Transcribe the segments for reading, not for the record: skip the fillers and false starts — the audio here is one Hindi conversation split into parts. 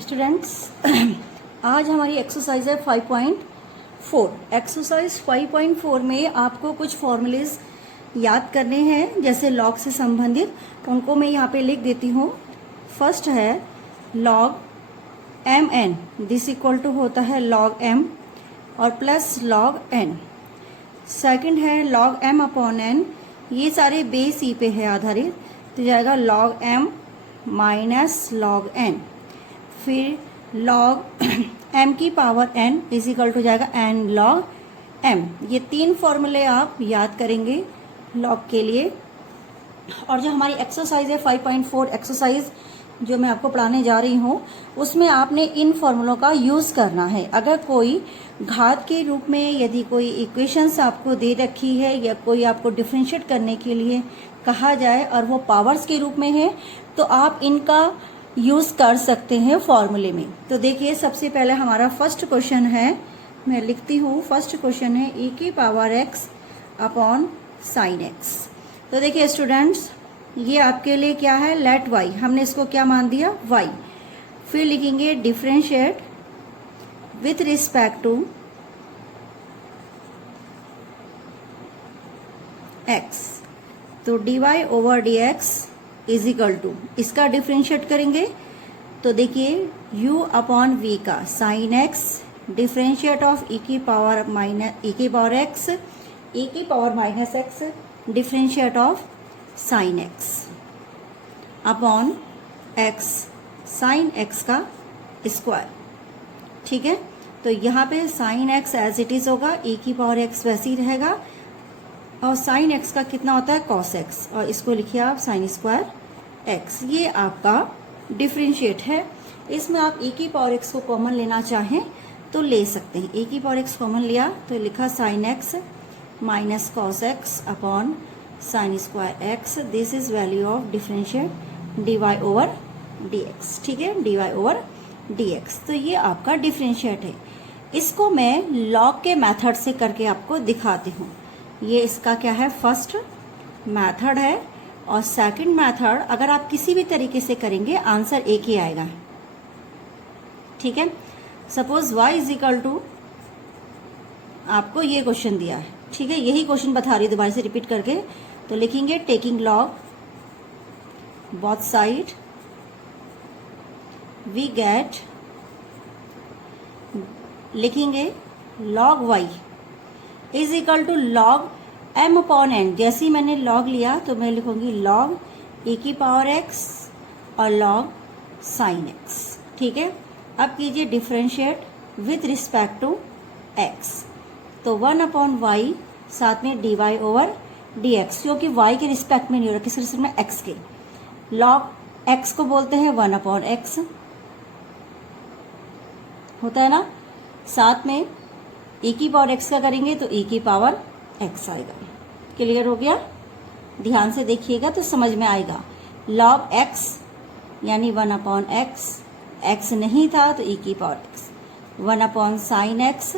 स्टूडेंट्स आज हमारी एक्सरसाइज है 5.4। एक्सरसाइज 5.4 में आपको कुछ फॉर्मूलेज याद करने हैं, जैसे लॉग से संबंधित, उनको मैं यहाँ पे लिख देती हूँ। फर्स्ट है log M N, this equal to होता है लॉग एम और प्लस लॉग एन। सेकंड है लॉग एम अपॉन एन, ये सारे बेस ई पे है आधारित, तो जाएगा log M minus log N. फिर लॉग एम की power N is equal to जाएगा एन लॉग एम। ये तीन फॉर्मूले आप याद करेंगे लॉग के लिए। और जो हमारी एक्सरसाइज है 5.4 एक्सरसाइज जो मैं आपको पढ़ाने जा रही हूँ, उसमें आपने इन फॉर्मूलों का यूज करना है। अगर कोई घात के रूप में यदि कोई इक्वेशंस आपको दे रखी है या कोई आपको डिफरेंशिएट करने के लिए कहा जाए और वो पावर्स के रूप में है, तो आप इनका यूज कर सकते हैं फॉर्मूले में। तो देखिए, सबसे पहले हमारा फर्स्ट क्वेश्चन है, मैं लिखती हूँ। फर्स्ट क्वेश्चन है e की power x upon sign x। तो देखिए स्टूडेंट्स, ये आपके लिए क्या है, लेट y, हमने इसको क्या मान दिया, y। फिर लिखेंगे differentiate with respect to x, तो dy over dx is equal to, इसका डिफरेंशिएट करेंगे तो देखिए u अपॉन v का sine x, differentiate of e की पावर माइनस e की पावर x, e की power minus x, differentiate of sine x upon x sine x का स्क्वायर। ठीक है, तो यहाँ पे sine x as it is होगा, e की पावर x वैसे ही रहेगा, और साइन x का कितना होता है cos x, और इसको लिखिए आप साइन स्क्वायर x। ये आपका डिफरेंशिएट है। इसमें आप e की पावर x को कॉमन लेना चाहें तो ले सकते हैं। e की पावर x कॉमन लिया तो लिखा sine x minus cos x upon sine square x। This is value of differentiate dy over dx। ठीक है, dy ओवर dx। तो ये आपका डिफरेंशिएट है। इसको मैं लॉग के मेथड से करके आपको दिखाती हूँ। ये इसका क्या है, फर्स्ट मेथड है, और सेकंड मेथड अगर आप किसी भी तरीके से करेंगे आंसर एक ही आएगा। ठीक है, suppose y is equal to, आपको ये क्वेश्चन दिया है, ठीक है, यही क्वेश्चन बता रही हूँ दोबारा से रिपीट करके। तो लिखेंगे taking log both side we get, लिखेंगे log y is equal to log m upon n। जैसे ही मैंने लॉग लिया तो मैं लिखूंगी लॉग e की पावर x और लॉग साइन x। ठीक है, अब कीजिए differentiate with respect to x, तो 1 अपॉन y साथ में dy ओवर dx, क्योंकि y के रिस्पेक्ट में नहीं हो रहा, किस रिस्पेक्ट में, x के। लॉग x को बोलते हैं 1 अपॉन x, होता है ना, साथ में e की पावर x का करेंगे तो e की पावर x आएगा। क्लियर हो गया, ध्यान से देखिएगा तो समझ में आएगा। लॉग x यानी 1 अपॉन x, x नहीं था तो e की power x, 1 upon sine x,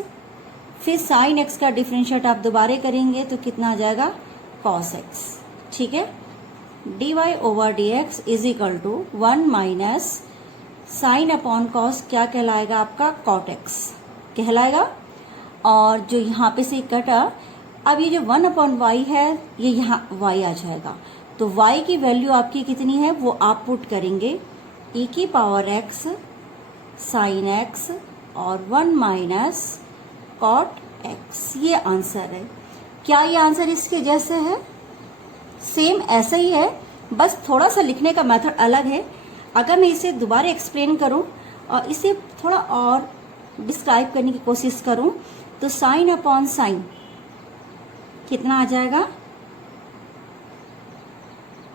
फिर साइन x का डिफरेंशिएट आप दोबारा करेंगे तो कितना आ जाएगा, cos x। ठीक है, dy over dx is equal to 1 minus sine upon cos, क्या कहलाएगा आपका, cot x कहलाएगा। और जो यहाँ पे से कटा, अब ये जो 1 अपॉन y है ये यहाँ y आ जाएगा, तो y की वैल्यू आपकी कितनी है वो आप पुट करेंगे, e की पावर x साइन x और 1 माइनस कॉट x। ये आंसर है। क्या ये आंसर इसके जैसे है, सेम ऐसा ही है, बस थोड़ा सा लिखने का मेथड अलग है। अगर मैं इसे दोबारा एक्सप्लेन करूं और इसे थोड़ा और डिस्क्राइब करने की कोशिश करूं तो साइन अपॉन साइन कितना आ जाएगा,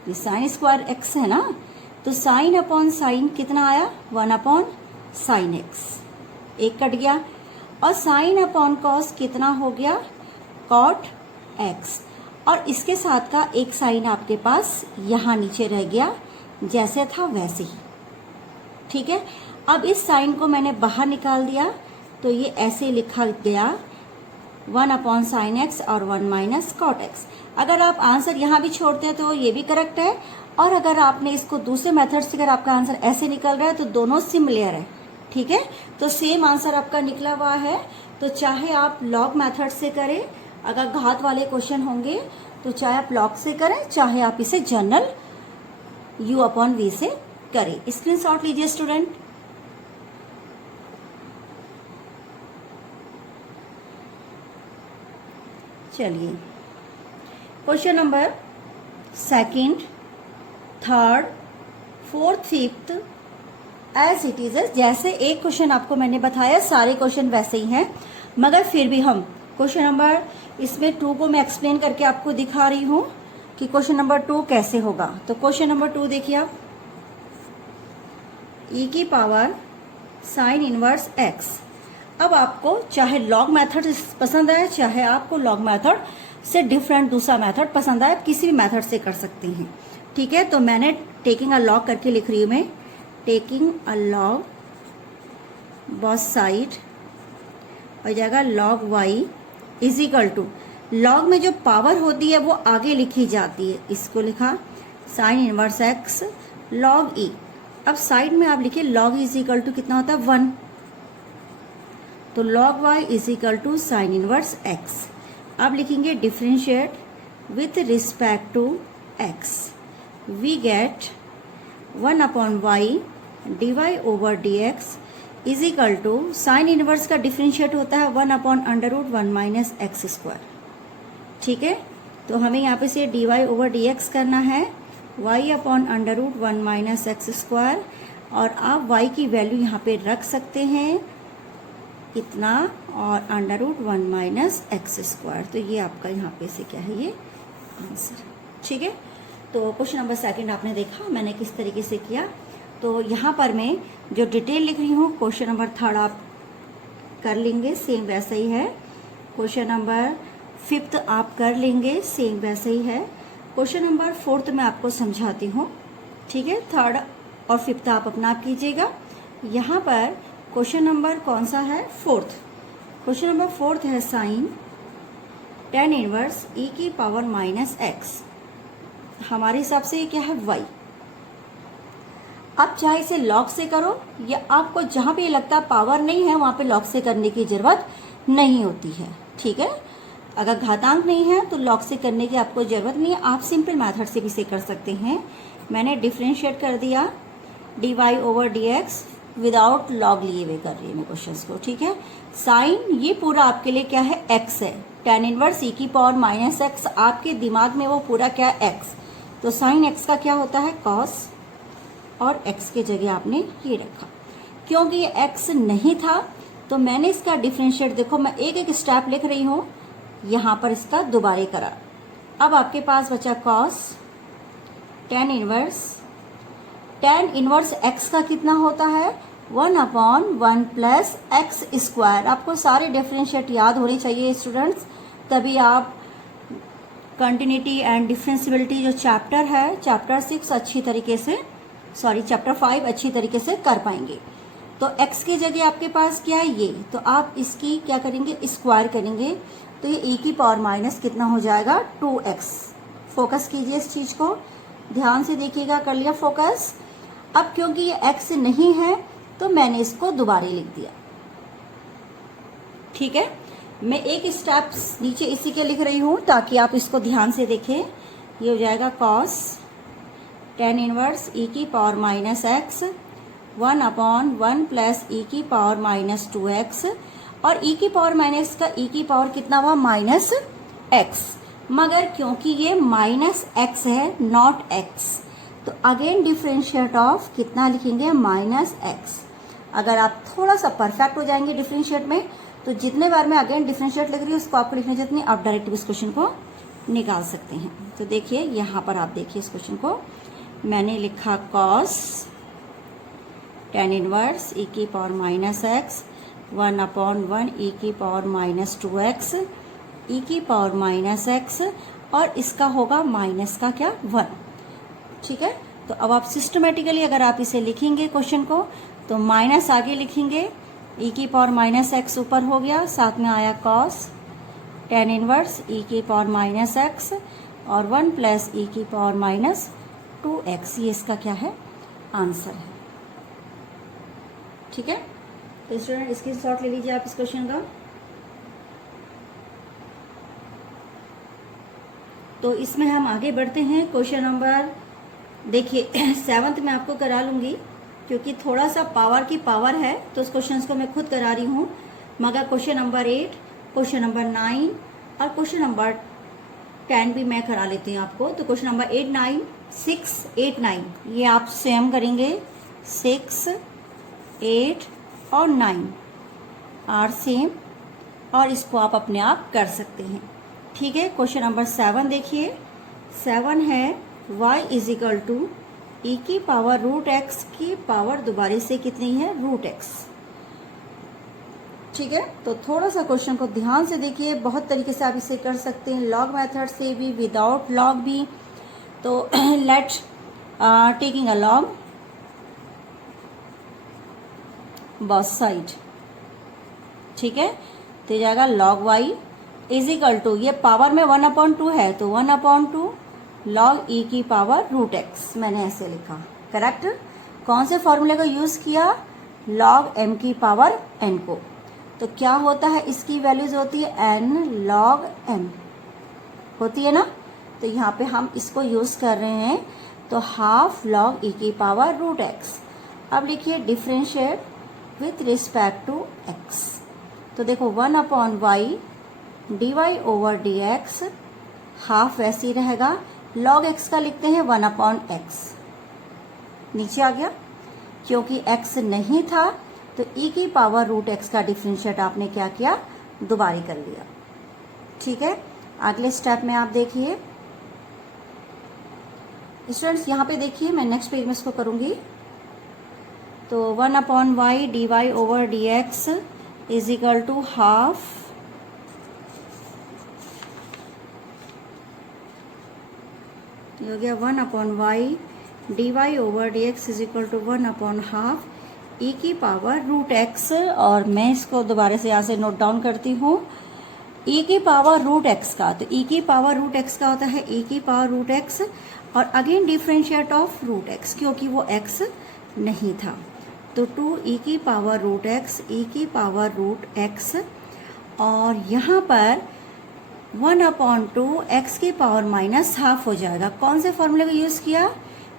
ये साइन स्क्वायर x है ना, तो साइन अपॉन साइन कितना आया, 1 अपॉन साइन x, एक कट गया, और साइन अपॉन कॉस कितना हो गया, कॉट x, और इसके साथ का एक साइन आपके पास यहाँ नीचे रह गया, जैसे था वैसे ही। ठीक है, अब इस साइन को मैंने बाहर निकाल दिया तो ये ऐसे लिखा गया 1/sin x और 1 - cot x। अगर आप आंसर यहाँ भी छोड़ते हैं तो ये भी करेक्ट है, और अगर आपने इसको दूसरे मेथड से, अगर आपका आंसर ऐसे निकल रहा है तो दोनों सिमिलर है, ठीक है। तो सेम आंसर आपका निकला हुआ है। तो चाहे आप लॉग मेथड से करें, अगर घात वाले क्वेश्चन होंगे तो चाहे आप लॉग से करें, चाहे आप इसे जनरल u/v से करें। स्क्रीनशॉट लीजिए स्टूडेंट। चलिए question number 2nd, 3rd, 4th, 5th as it is. जैसे एक क्वेश्चन आपको मैंने बताया, सारे क्वेश्चन वैसे ही हैं, मगर फिर भी हम क्वेश्चन नंबर इसमें 2 को मैं एक्सप्लेन करके आपको दिखा रही हूं कि क्वेश्चन नंबर 2 कैसे होगा। तो क्वेश्चन नंबर 2 देखिए आप, e की पावर साइन इनवर्स x। अब आपको चाहे लॉग मेथड पसंद आए, चाहे आपको लॉग मेथड से डिफरेंट दूसरा मेथड पसंद आए, आप किसी भी मेथड से कर सकते हैं, ठीक है। तो मैंने टेकिंग अ लॉग करके लिख रही हूं, मैं taking a log both side हो जाएगा log y is equal to, log में जो पावर होती है वो आगे लिखी जाती है, इसको लिखा sine inverse x log e। अब साइड में आप लिखिए log e is equal to कितना होता है 1, तो log y is equal to sine inverse x। अब लिखेंगे differentiate with respect to x, we get 1/y dy over dx is equal to, sine inverse का डिफरेंशिएट होता है 1/√1 - x², ठीक है। तो हमें यहाँ पे से dy ओवर dx करना है y/√1 - x², और आप y की वैल्यू यहाँ पे रख सकते हैं इतना, और √1 - x²। तो ये आपका यहाँ पे से क्या है, ये आंसर, ठीक है। तो क्वेश्चन नंबर 2 आपने देखा मैंने किस तरीके से किया। तो यहाँ पर मैं जो डिटेल लिख रही हूँ, क्वेश्चन नंबर 3rd आप कर लेंगे, सेम वैसा ही है। क्वेश्चन नंबर 5th आप कर लेंगे, सेम वैसा ही है। क्वेश्चन नंबर 4th मैं आपको समझाती हूँ, ठीक है। 3rd और 5th आप अपना आप कीजिएगा। यहाँ पर क्वेश्चन नंबर कौन सा है, 4th। क्वेश्चन नंबर 4th है साइन tan इनवर्स e की पावर -x। हमारे हिसाब से ये क्या है, y। आप चाहे इसे लॉग से करो, या आपको जहां पे लगता है पावर नहीं है वहां पे लॉग से करने की जरूरत नहीं होती है, ठीक है। अगर घातांक नहीं है तो लॉग से करने की आपको जरूरत नहीं है, आप सिंपल मेथड से भी इसे कर सकते हैं। मैंने डिफरेंशिएट कर दिया dy over dx without log लिए हुए कर रही है मैं क्वेश्चंस को, ठीक है। साइन ये पूरा आपके लिए क्या है, x है। tan इनवर्स e की पावर -x, आपके दिमाग में वो पूरा क्या है, x। तो साइन x का क्या होता है, cos, और x के जगह आपने ये रखा। क्योंकि ये x नहीं था तो मैंने इसका डिफरेंशिएट, देखो मैं एक एक स्टेप लिख रही हूं, यहां पर इसका दोबारे करा। अब आपके पास बचा cos tan इनवर्स x का कितना होता है, 1/1 + x²। आपको सारे डिफरेंशिएट याद होने चाहिए स्टूडेंट्स, तभी आप कंटिन्यूटी एंड डिफरेंशियबिलिटी जो चैप्टर है, चैप्टर 6 अच्छी तरीके से, चैप्टर 5 अच्छी तरीके से कर पाएंगे। तो x की जगह आपके पास क्या है, ये, तो आप इसकी क्या करेंगे, स्क्वायर करेंगे, तो ये e की पावर माइनस कितना हो जाएगा, 2x। फोकस कीजिए इस चीज को, ध्यान से देखिएगा, कर लिया फोकस। अब क्योंकि ये x नहीं है तो मैंने इसको दोबारा लिख दिया, ठीक है। मैं एक स्टेप नीचे इसी के लिख रही हूं ताकि आप इसको ध्यान से देखें। ये हो जाएगा cos tan इनवर्स e की पावर -x 1/1 + e की पावर -2x, और e की पावर माइनस का e की पावर कितना हुआ, -x। मगर क्योंकि ये -x है, नॉट x, तो अगेन डिफरेंशिएट ऑफ कितना लिखेंगे, -x। अगर आप थोड़ा सा परफेक्ट हो जाएंगे डिफरेंशिएट में, तो जितने बार मैं अगेन डिफरेंशिएट लिख रही हूँ उसको आपको लिखने जितनी, आप डायरेक्ट इस क्वेश्चन को निकाल सकते हैं। तो देखिए यहाँ पर आप देखिए इस क्वेश्चन को, मैंने लिखा cos tan इनवर्स e की पावर -x 1/1 e की पावर -2x e की पावर -x, और इसका होगा माइनस का क्या, 1, ठीक है। तो अब आप सिस्टमेटिकली अगर आप इसे लिखेंगे क्वेश्चन को, तो माइनस आगे लिखेंगे, e की पावर -x ऊपर हो गया, साथ में आया cos tan इनवर्स e की पावर माइनस एक्स और 1 प्लस e की पावर माइनस 2x, ये इसका क्या है, आंसर है। ठीक है, तो स्टूडेंट स्क्रीनशॉट ले लीजिए आप इस क्वेश्चन का। तो इसमें हम आगे बढ़ते हैं। क्वेश्चन नंबर देखिए 7th में आपको करा लूंगी, क्योंकि थोड़ा सा पावर की पावर है तो उस क्वेश्चन को मैं खुद करा रही हूँ, मगर क्वेश्चन नंबर 8, क्वेश्चन नंबर 9 और क्वेश्चन नंबर 10 भी मैं करा लेती हूँ आपको। तो क्वेश्चन नंबर 8, 9, 6, 8, 9 ये आप स्वयं करेंगे। 6, 8 और 9 आर सेम, और इसको आप अपने आप कर सकते हैं। ठीक है, क्वेश्चन नंबर 7 देखिए। 7 है y इज इक्वल टू ई की पावर रूट एक्स की पावर दोबारा से कितनी है, रूट एक्स। ठीक है, तो थोड़ा सा क्वेश्चन को ध्यान से देखिए, बहुत तरीके से आप इसे कर सकते हैं, लॉग मेथड से भी, विदाउट लॉग भी। तो let taking a log both side. ठीक है, तो जाएगा log y is equal to, ये पावर में 1/2 है तो 1/2 log e की पावर रूट एक्स, मैंने ऐसे लिखा। करेक्ट। कौन से फॉर्मूले का यूज किया, log m की पावर n को। तो क्या होता है, इसकी वैल्यूज होती है n log m होती है ना, तो यहाँ पे हम इसको यूज कर रहे हैं। तो हाफ log e की पावर रूट एक्स। अब लिखिए differentiate with respect to x। तो देखो 1/y dy over dx, half वैसे ही रहेगा। log x का लिखते हैं 1/x, नीचे आ गया, क्योंकि x नहीं था तो e की पावर रूट x का डिफरेंशिएट आपने क्या किया, दोबारा कर लिया। ठीक है, अगले स्टेप में आप देखिए स्टूडेंट्स, यहाँ पे देखिए मैं नेक्स्ट पेज में इसको करूंगी। तो 1/y dy over dx is equal to half हो गया 1/y dy over dx is equal to 1/2 e की पावर रूट x। और मैं इसको दोबारा से यहाँ से नोट डाउन करती हूँ, e की पावर रूट x का, तो e की पावर रूट x का होता है e की पावर रूट x, और again differentiate of root x, क्योंकि वो x नहीं था। तो 2e की पावर रूट x, e की पावर रूट x, और यहाँ पर 1/2 x की पावर माइनस हाफ हो जाएगा। कौन से फॉर्मूले का यूज किया,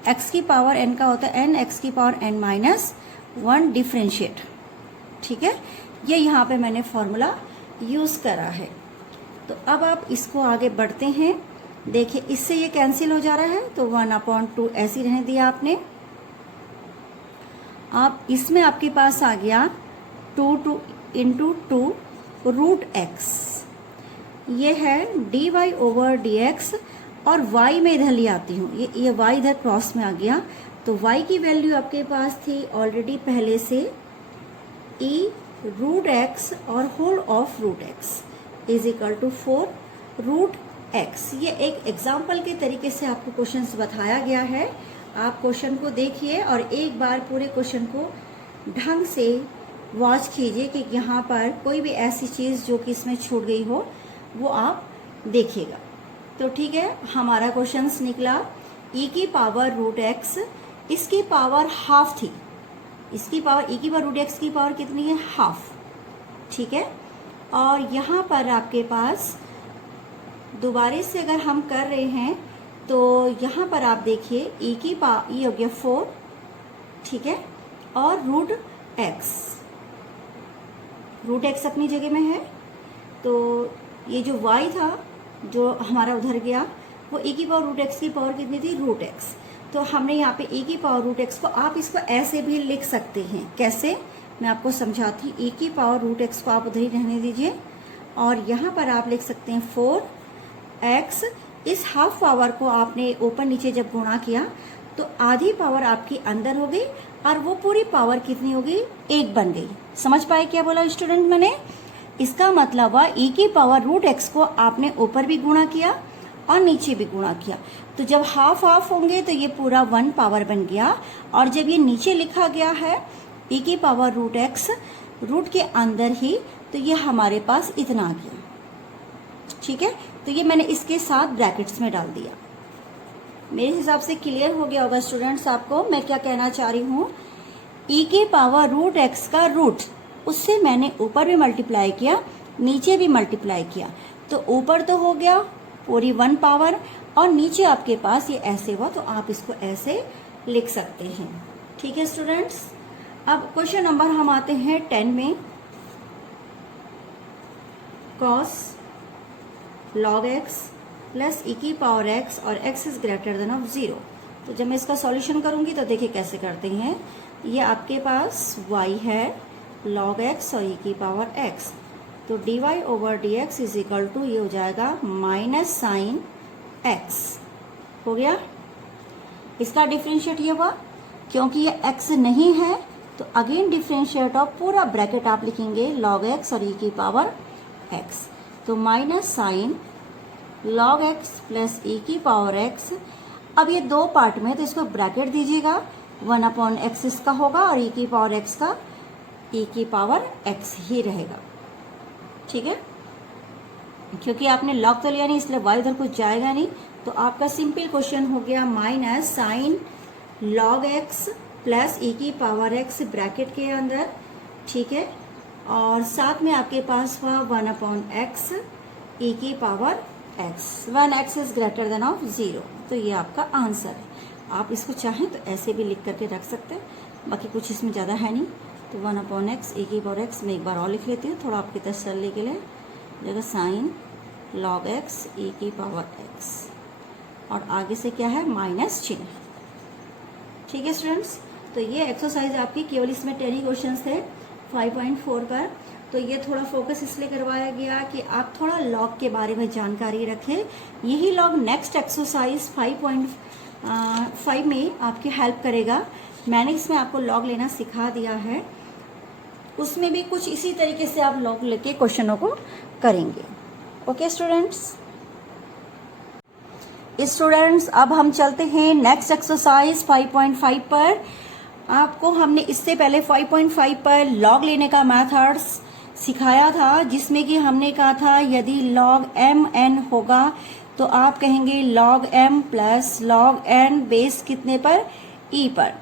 x की पावर n का होता है n, x की पावर n माइनस 1 डिफरेंशिएट। ठीक है, ये यहाँ पे मैंने फॉर्मूला यूज करा है। तो अब आप इसको आगे बढ़ते हैं। देखिए इससे ये कैंसिल हो जा रहा है, तो 1/2 ऐसे ही रहने दिया आपने। आप इसमें आपके पास आ गया 2 इंटू 2 रूट एक्स, ये है dy ओवर dx, और y में इधर ले आती हूँ, ये y इधर क्रॉस में आ गया। तो y की वैल्यू आपके पास थी ऑलरेडी पहले से e रूट एक्स और whole of root X is equal to 4 root X. ये एक एग्जाम्पल के तरीके से आपको क्वेश्चंस बताया गया है। आप क्वेश्चन को देखिए और एक बार पूरे क्वेश्चन को ढंग से वॉच कीजिए कि यहाँ पर कोई भी ऐसी चीज़ जो कि इसमें छूट गई हो वो आप देखिएगा। तो ठीक है, हमारा क्वेश्चंस निकला e की पावर रूट एक्स, इसकी पावर हाफ थी, इसकी पावर e की पावर रूट एक्स की पावर कितनी है, हाफ। ठीक है, और यहाँ पर आपके पास दोबारा से अगर हम कर रहे हैं तो यहाँ पर आप देखिए e की पावर e हो गया 4, ठीक है, और रूट एक्स अपनी जगह में है। तो ये जो y था जो हमारा उधर गया, वो e की पावर रूट एक्स की पावर कितनी थी, रूट एक्स। तो हमने यहाँ पे e की पावर रूट एक्स को, आप इसको ऐसे भी लिख सकते हैं। कैसे, मैं आपको समझाती। e की पावर रूट एक्स को आप उधर ही रहने दीजिए, और यहाँ पर आप लिख सकते हैं 4x। इस हाफ पावर को आपने ऊपर नीचे जब गुणा किया तो आधी पावर आपकी अंदर हो गई और वो पूरी पावर कितनी हो गई, 1 बन गई। समझ पाए क्या बोला स्टूडेंट मैंने? इसका मतलब हुआ e की पावर रूट एक्स को आपने ऊपर भी गुणा किया और नीचे भी गुणा किया, तो जब हाफ हाफ होंगे तो ये पूरा 1 पावर बन गया। और जब ये नीचे लिखा गया है e की पावर रूट एक्स रूट के अंदर ही, तो ये हमारे पास इतना आ गया। ठीक है, तो ये मैंने इसके साथ ब्रैकेट्स में डाल दिया। मेरे हिसाब से क्लियर हो गया होगा स्टूडेंट्स आपको मैं क्या कहना चाह रही हूँ। e के पावर रूट x का रूट, उससे मैंने ऊपर भी मल्टीप्लाई किया, नीचे भी मल्टीप्लाई किया, तो ऊपर तो हो गया पूरी 1 पावर, और नीचे आपके पास ये ऐसे हुआ, तो आप इसको ऐसे लिख सकते हैं। ठीक है स्टूडेंट्स, अब क्वेश्चन नंबर हम आते हैं 10 में। cos log x plus e की पावर x और x is greater than of 0। तो जब मैं इसका सॉल्यूशन करूंगी तो देखिए कैसे करते हैं। ये आपके पास y है log x और e की पावर x, तो dy over dx is equal to ये हो जाएगा माइनस साइन x। हो गया, इसका डिफरेंशिएट ये हुआ, क्योंकि ये x नहीं है तो अगेन डिफरेंशिएट ऑफ पूरा ब्रैकेट आप लिखेंगे log x और e की पावर x, तो minus sine log x plus e की पावर x। अब ये दो पार्ट में, तो इसको ब्रैकेट दीजिएगा, 1/x इसका होगा और e की पावर x का e की पावर x ही रहेगा। ठीक है, क्योंकि आपने log तो लिया नहीं इसलिए y उधर कुछ जाएगा नहीं, तो आपका सिंपल क्वेश्चन हो गया minus sine log x plus e की पावर x ब्रैकेट के अंदर। ठीक है, और साथ में आपके पास हुआ 1/x e की power x, 1x is greater than of 0। तो ये आपका आंसर है। आप इसको चाहें तो ऐसे भी लिख करके रख सकते हैं, बाकी कुछ इसमें ज़्यादा है नहीं। तो 1/x e की पावर x मैं एक बार और लिख लेती हूँ थोड़ा आपके तसल्ली के लिए, जगह साइन log x e की पावर x, और आगे से क्या है माइनस चिन्ह। ठीक है स्टूडेंट्स, तो ये एक्सरसाइज आपकी केवल इसमें 10 ही क्वेश्चन थे 5.4 पर। तो ये थोड़ा फोकस इसलिए करवाया गया कि आप थोड़ा लॉग के बारे में जानकारी रखें। यही लॉग नेक्स्ट एक्सरसाइज 5.5 में आपकी हेल्प करेगा। मैंने इसमें आपको लॉग लेना सिखा दिया है, उसमें भी कुछ इसी तरीके से आप लॉग लेके क्वेश्चनों को करेंगे। ओके स्टूडेंट्स, अब हम चलते हैं नेक्स्ट एक्सरसाइज 5.5 पर। आपको हमने इससे पहले 5.5 पर लॉग लेने का मेथड्स सिखाया था, जिसमें कि हमने कहा था यदि log m n होगा तो आप कहेंगे log m plus log n base कितने पर, e पर।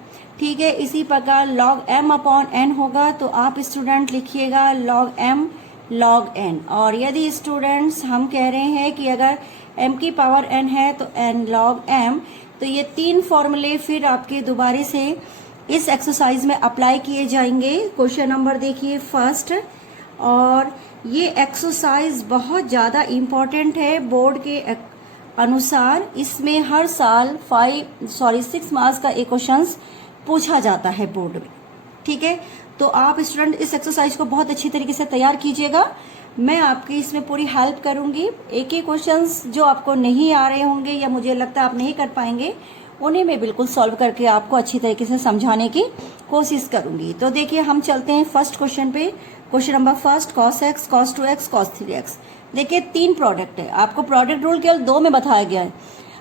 ठीक है, इसी प्रकार log m अपॉन n होगा तो आप स्टूडेंट लिखिएगा log m log n। और यदि स्टूडेंट्स हम कह रहे हैं कि अगर m की पावर n है तो n log m, तो ये 3 फॉर्मूले फिर आपके दोबारा से इस एक्सरसाइज में अप्लाई किए जाएंगे। क्वेश्चन नंबर देखिए फर्स्ट, और ये एक्सरसाइज बहुत ज़्यादा इम्पोर्टेंट है बोर्ड के अनुसार। इसमें हर साल 6 मार्क्स का एक क्वेश्चन पूछा जाता है बोर्ड में। ठीक है, तो आप स्टूडेंट इस एक्सरसाइज को बहुत अच्छी तरीके से तैयार कीजिएगा, मैं आपकी इसमें पूरी हेल्प करूंगी। एक एक क्वेश्चंस जो आपको नहीं आ रहे होंगे या मुझे लगता है आप नहीं कर पाएंगे, उन्हें मैं बिल्कुल सॉल्व करके आपको अच्छी तरीके से समझाने की कोशिश करूंगी। तो देखिए हम चलते हैं फर्स्ट क्वेश्चन पे। Question number first, cos x, cos 2x, cos 3x। देखिए 3 प्रोडक्ट है, आपको प्रोडक्ट रूल केवल 2 में बताया गया है।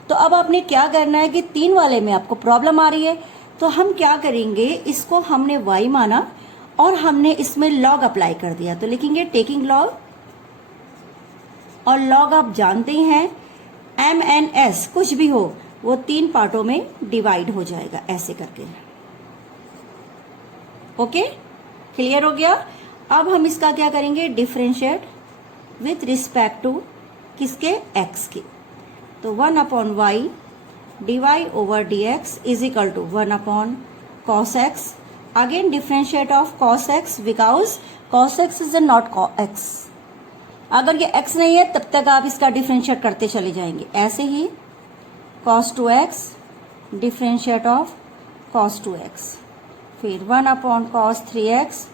तो अब आपने क्या करना है कि 3 वाले में आपको प्रॉब्लम आ रही है, तो हम क्या करेंगे, इसको हमने y माना और हमने इसमें log अप्लाई कर दिया, तो लिखेंगे टेकिंग log, और log आप जानते ही हैं m n s कुछ भी हो वो 3 पार्टों में डिवाइड हो जाएगा ऐसे करके। ओके, क्लियर हो गया। अब हम इसका क्या करेंगे, डिफरेंशिएट विथ रिस्पेक्ट टू किसके, x के। तो 1/y dy over dx is equal to 1/cos x। Again differentiate of cos x because cos x is not x। अगर ये x नहीं है तब तक आप इसका डिफरेंशिएट करते चले जाएंगे। ऐसे ही cos 2x differentiate of cos 2x, फिर 1/cos 3x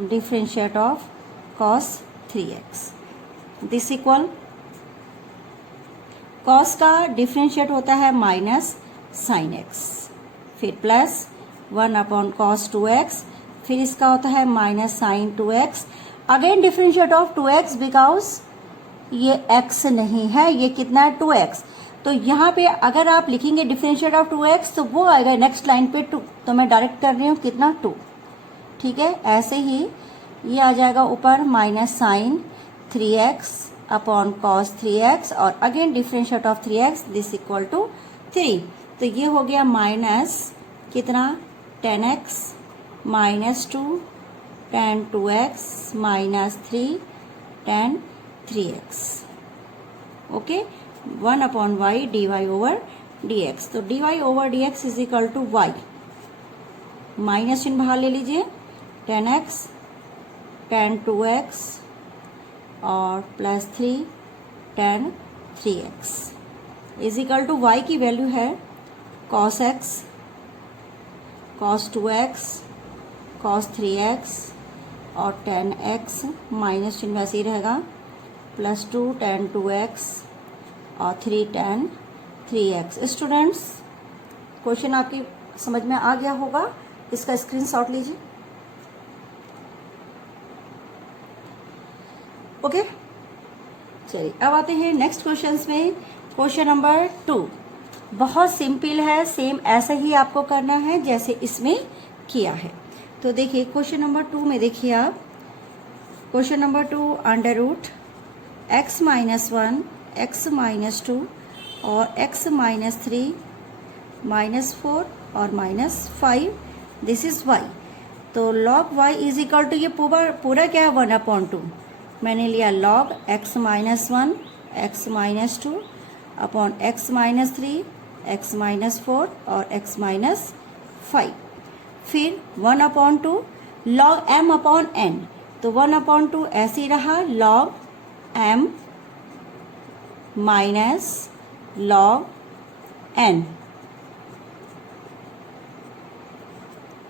differentiate of cos 3x, this equal cos का डिफरेंशिएट होता है माइनस साइन x, फिर प्लस 1/cos 2x, फिर इसका होता है minus sine 2x। Again differentiate of 2x because ये x नहीं है, ये कितना है 2x। तो यहाँ पे अगर आप लिखेंगे डिफरेंशिएट ऑफ 2x तो वो आएगा नेक्स्ट लाइन पे 2, तो मैं डायरेक्ट कर रही हूँ कितना 2। ठीक है, ऐसे ही ये आ जाएगा ऊपर minus sign 3x upon cos 3x और again differentiate of 3x this equal to 3। तो ये हो गया माइनस कितना 10x minus 2 tan 2x minus 3 tan 3x। Okay 1 upon y d y over d x. तो d y over d x is equal to y, minus चिन्ह बाहर ले लीजिए, 10x tan 2x और plus 3 tan 3x is equal to y की वैल्यू है cos x cos 2x cos 3x और tan x माइनस चिन्ह वैसे ही रहेगा, प्लस 2 tan 2x और 3 tan 3x। स्टूडेंट्स क्वेश्चन आपकी समझ में आ गया होगा, इसका स्क्रीनशॉट लीजिए। ओके चलिए अब आते हैं नेक्स्ट क्वेश्चंस में। क्वेश्चन नंबर 2 बहुत सिंपल है, सेम ऐसा ही आपको करना है जैसे इसमें किया है। तो देखिए क्वेश्चन नंबर 2 में देखिए आप, question number 2 under root x minus 1 x minus 2 और x माइनस 3 माइनस 4 और माइनस 5 दिस इज y। तो log y is equal to ये पूरा क्या है 1/2, मैंने लिया log x minus 1 x minus 2 upon x minus 3 x minus 4 और x माइनस 5, फिर 1/2 log m अपॉन n। तो 1/2 ऐसे ही रहा log m minus log n।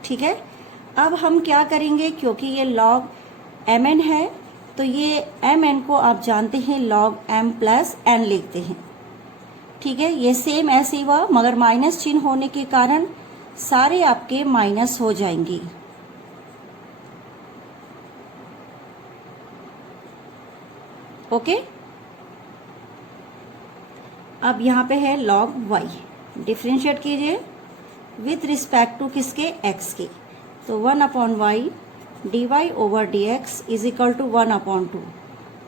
ठीक है, अब हम क्या करेंगे, क्योंकि ये log mn है तो ये mn को आप जानते हैं log m प्लस n लिखते हैं। ठीक है, ये सेम ऐसे ही हुआ मगर माइनस चिन्ह होने के कारण सारे आपके माइनस हो जाएंगी। ओके अब यहाँ पे है log y, डिफरेंशिएट कीजिए विथ रिस्पेक्ट टू किसके x के। तो 1/y dy over dx is equal to 1/2।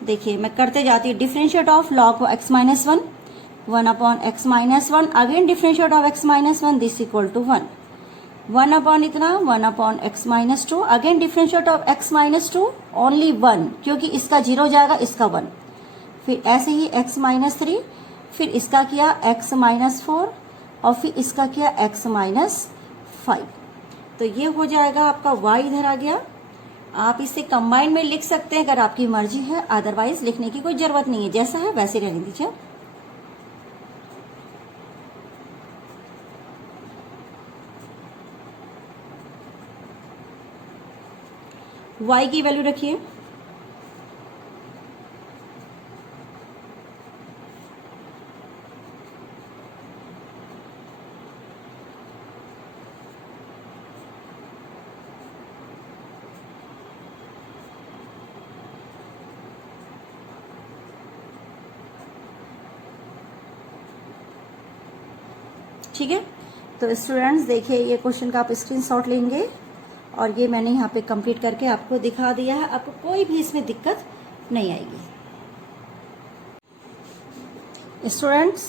देखिए मैं करते जाती हूँ, differentiate of log x minus 1 1/x minus 1 again differentiate of x minus 1 this equal to 1 1 इतना 1/x minus 2 again differentiate of x minus 2 only 1, क्योंकि इसका 0 जाएगा इसका 1, फिर ऐसे ही x माइनस 3, फिर इसका किया x माइनस 4 और फिर इसका किया x माइनस 5। तो ये हो जाएगा आपका y इधर आ गया। आप इसे कंबाइन में लिख सकते हैं अगर आपकी मर्जी है, अदरवाइज लिखने की कोई जरूरत नहीं है, जैसा है वैसे रहने दीजिए। y की वैल्यू रखिए, ठीक है। तो स्टूडेंट्स देखिए ये क्वेश्चन का आप स्क्रीनशॉट लेंगे और ये मैंने यहाँ पे कंप्लीट करके आपको दिखा दिया है, आपको कोई भी इसमें दिक्कत नहीं आएगी। स्टूडेंट्स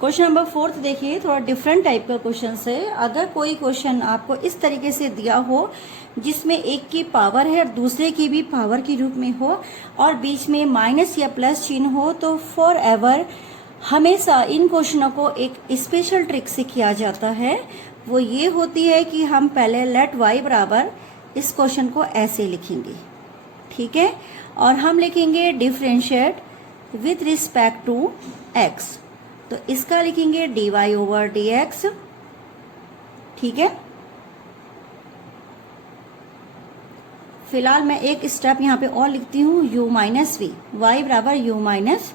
क्वेश्चन नंबर 4 देखिए, थोड़ा डिफरेंट टाइप का क्वेश्चन है। अगर कोई क्वेश्चन आपको इस तरीके से दिया हो जिसमें एक की पावर है और दूसरे की भी पावर के रूप में हो और बीच में माइनस या प्लस चिन्ह हो, तो फॉर एवर हमेशा इन क्वेश्चनों को एक स्पेशल ट्रिक से किया जाता है। वो ये होती है कि हम पहले लेट y बराबर इस क्वेश्चन को ऐसे लिखेंगे, ठीक है, और हम लिखेंगे differentiate with respect to x। तो इसका लिखेंगे dy ओवर dx, ठीक है। फिलहाल मैं एक स्टेप यहाँ पे और लिखती हूँ u माइनस वी, y बराबर u माइनस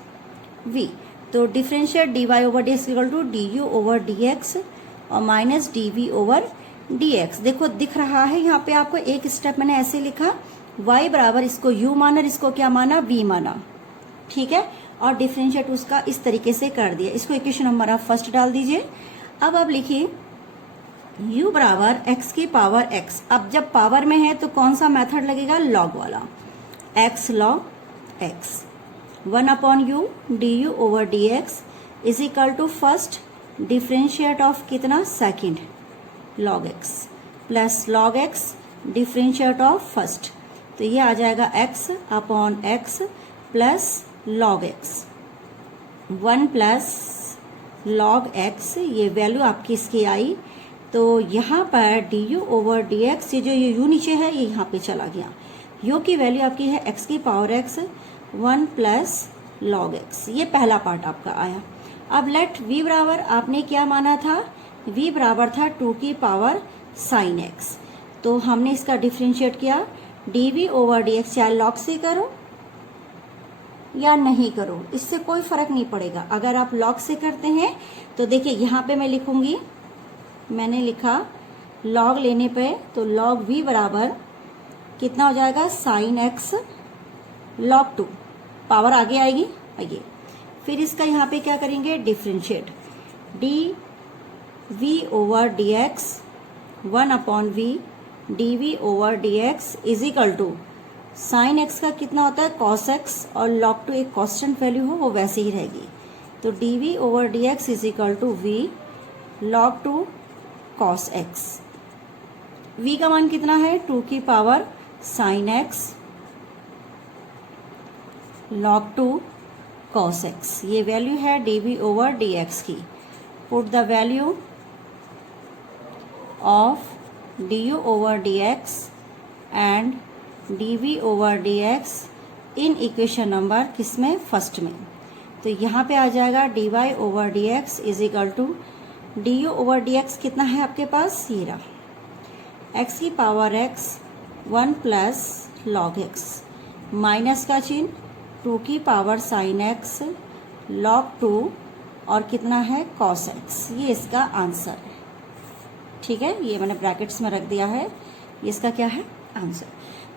वी। तो differentiate dy over dx equal to du over dx और माइनस dv ओवर dx। देखो दिख रहा है यहाँ पे आपको, एक स्टेप मैंने ऐसे लिखा y बराबर इसको u माना, इसको क्या माना v माना, ठीक है, और डिफरेंशिएट उसका इस तरीके से कर दिया। इसको इक्वेशन नंबर आप फर्स्ट डाल दीजिए। अब आप लिखिए u बराबर x की पावर x। अब जब पावर में है तो कौन सा मेथड लगेगा, लॉग वाला, x log x 1 upon u d u over d x is equal to first differentiate of कितना second log x plus log x differentiate of first, तो ये आ जाएगा x upon x plus log x 1 plus log x, ये वैल्यू आपकी इसकी आई। तो यहाँ पर d u over d x, ये जो ये यू नीचे है ये यहाँ पे चला गया, यू की वैल्यू आपकी है x की power x 1 plus log x, ये पहला पार्ट आपका आया। अब लेट v बराबर आपने क्या माना था, v बराबर था 2 की पावर साइन x, तो हमने इसका डिफ्रेंशिएट किया dv ओवर dx, चाहे लॉग से करो या नहीं करो इससे कोई फर्क नहीं पड़ेगा। अगर आप लॉग से करते हैं तो देखिए यहाँ पे मैं लिखूंगी, मैंने लिखा लॉग लेने पे, तो लॉग v बराबर कितना हो जाएगा साइन x लॉग 2, पावर आगे आएगी आइए, फिर इसका यहाँ पे क्या करेंगे differentiate d v over d x 1 upon v d v over d x is equal to sine x का कितना होता है कॉस एक्स, और लॉग 2 एक कांस्टेंट वैल्यू हो वो वैसे ही रहेगी, तो d v over d x is equal to v log 2 cos x. V का मान कितना है 2 की power sine x log 2 cos x, ये वैल्यू है d v over d x की। Put the value of d u over d x and d v over d x in equation number किसमें फर्स्ट में, तो यहाँ पे आ जाएगा d y over d x is equal to d u over d x कितना है आपके पास ये रहा एक्स की power x 1 plus log x minus का चिन्ह 2 की पावर साइन एक्स लॉग 2 और कितना है कॉस एक्स, ये इसका आंसर है। ठीक है, ये मैंने ब्रैकेट्स में रख दिया है, ये इसका क्या है आंसर।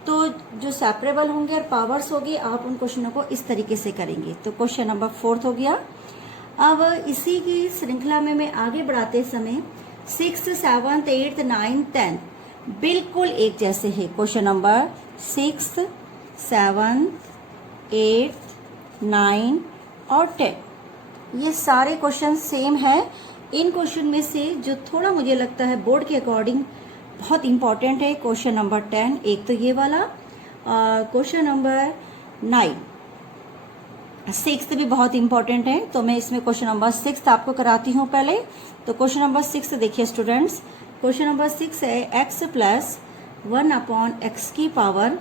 तो जो सेपरेबल होंगे और पावर्स होगी आप उन क्वेश्चनों को इस तरीके से करेंगे। तो क्वेश्चन नंबर 4 हो गया। अब इसी की श्रृंखला में मैं आगे बढ़ाते समय 6th 7th 8th 9th 10th बिल्कुल एक जैसे है। Question number 6th 7th 8th 9 और 10 ये सारे क्वेश्चन सेम है। इन क्वेश्चन में से जो थोड़ा मुझे लगता है बोर्ड के अकॉर्डिंग बहुत इंपॉर्टेंट है क्वेश्चन नंबर 10, एक तो ये वाला, क्वेश्चन नंबर 9 6th भी बहुत इंपॉर्टेंट है, तो मैं इसमें क्वेश्चन नंबर 6 आपको कराती हूँ पहले। तो क्वेश्चन नंबर 6 देखिए स्टूडेंट्स, क्वेश्चन नंबर 6 है x प्लस 1 अपॉन एक्स की पावर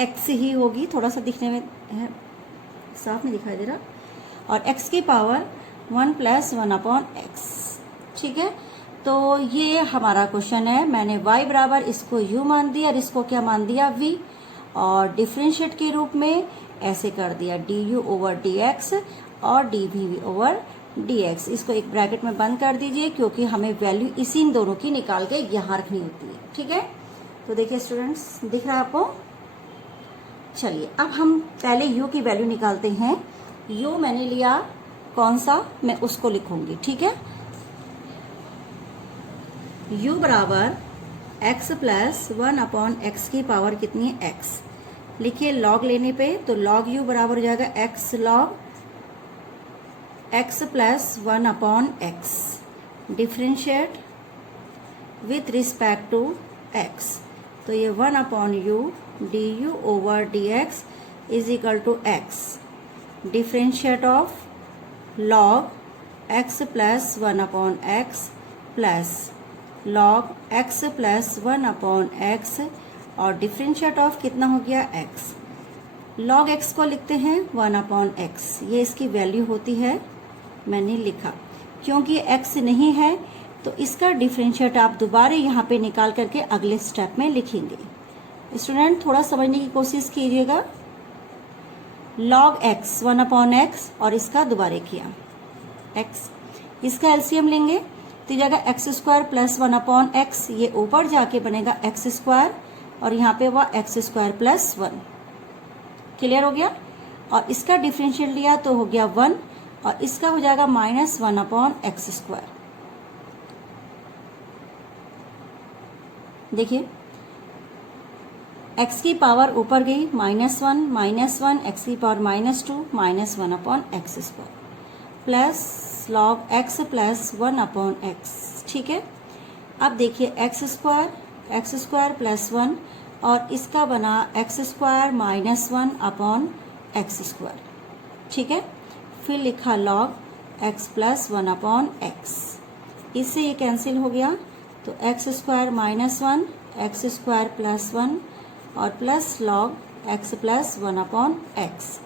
x ही होगी, थोड़ा सा दिखने में है, साफ नहीं दिखाई दे रहा, और x की पावर 1 प्लस 1 अपॉन एक्स। ठीक है, तो ये हमारा क्वेश्चन है। मैंने y बराबर इसको u मान दिया और इसको क्या मान दिया v, और डिफरेंशिएट के रूप में ऐसे कर दिया d u over d x और d v over d x. इसको एक ब्रैकेट में बंद कर दीजिए क्योंकि हमें वैल्यू इसी इन दोनों की निकाल के यहाँ रखनी होती है। ठीक है, तो देखिए स्टूडेंट्स दिख रहा है आपको। चलिए अब हम पहले u की वैल्यू निकालते हैं। u मैंने लिया कौन सा, मैं उसको लिखूंगी। ठीक है, u बराबर x प्लस 1 अपॉन एक्स की पावर कितनी है x, लिखिए लॉग लेने पे, तो लॉग u बराबर हो जाएगा x log x plus 1 upon x, differentiate with respect to x, तो ये 1 अपॉन u d u over d x is equal to x, differentiate of log x plus 1 upon x plus log x plus 1 upon x, और डिफ्रेंशिएट ऑफ कितना हो गया x, लॉग x को लिखते हैं 1 अपॉन एक्स, ये इसकी वैल्यू होती है, मैंने लिखा। क्योंकि x नहीं है तो इसका डिफ्रेंशिएट आप दोबारा यहाँ पे निकाल करके अगले स्टेप में लिखेंगे। स्टूडेंट थोड़ा समझने की कोशिश कीजिएगा। लॉग x 1 अपॉन एक्स और इसका दोबारा किया x, इसका एलसीएम लेंगे तो जगह x square plus 1 upon x, ये ऊपर जाके बनेगा एक्स स्क्वायर और यहाँ पे हुआ एक्स स्क्वायर प्लस 1। क्लियर हो गया, और इसका डिफरेंशियल लिया तो हो गया 1 और इसका हो जाएगा माइनस 1 अपॉन एक्स स्क्वायर। देखिए एक्स की पावर ऊपर गई -1 एक्स की power -2 -1 upon x square plus log x plus 1 upon x. ठीक है, अब देखिए एक्स स्क्वायर प्लस 1 और इसका बना x square -1 upon x square. ठीक है, फिर लिखा log x plus 1 upon x, इससे ये कैंसिल हो गया तो x square -1 x square plus 1 और plus log x plus 1 upon x.